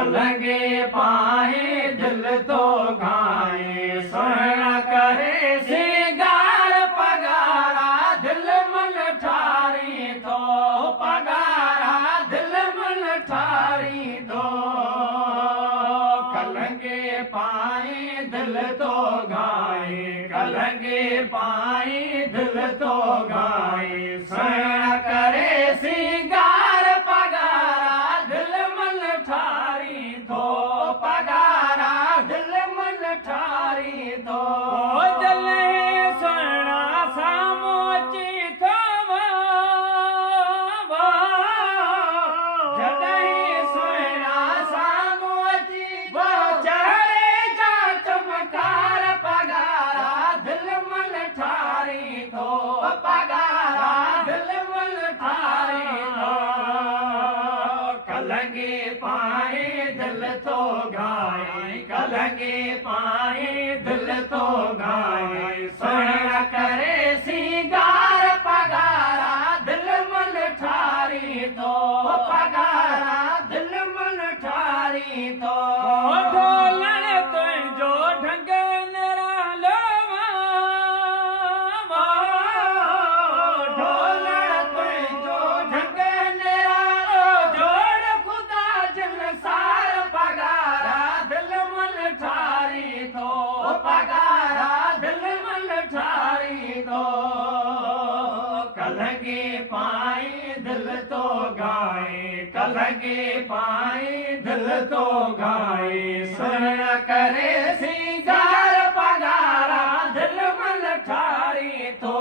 कलंगे पाए दिल तो घाए सुहिणा करे सिंगार पगारा दिल मन ठारी थो पगारा दिल मन ठारी थो कलंगे पाए दिल तो घाए कलंगे पाए दिल तो घाए सुहिणा करे सिंगार पगारा दिल मन ठारी थो पगारा दिल मन ठारी थो दिल सुहिणा साम्हूं अची थो जॾहिं सुहिणा साम्हूं अची चढ़े जा चमकार पगारा दिल मन ठारी थो पगारा दिल मन ठारी थो कलंगे पाए दिल तो घाए कलंगे पाए दिल तो घाए सुहिणा करे सिंगार पगारा दिल मन ठारी थो पगारा दिल मन ठारी थो ढोलण तुंहिंजो ढंग निरालो ढोलण तुंहिंजो ढंग निरालो जोड़ ख़ुदा जिन सार पगारा दिल मन ठारी थो पगारा दिल मन ठारी थो कलंगे पाए दिल तो घाए कलंगे पाए दिल तो घाए सुहिणा करे सिंगार पगारा दिल मन ठारी थो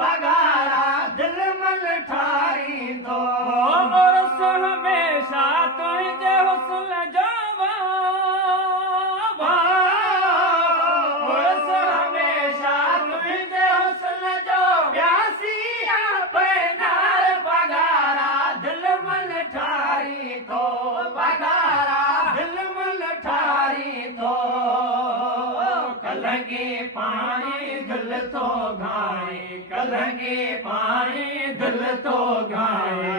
पगारा दिल मन ठारी थो उर्स हमेशा तुंहिंजे हुस्न जो उर्स हमेशा तुंहिंजे हुस्न जो प्यासिया पैनार पगारा दिल मन ठारी थो पगारा दिल मन ठारी थो कलंगे पाए दिल तो घाए कलंगे पाए दिल तो घाए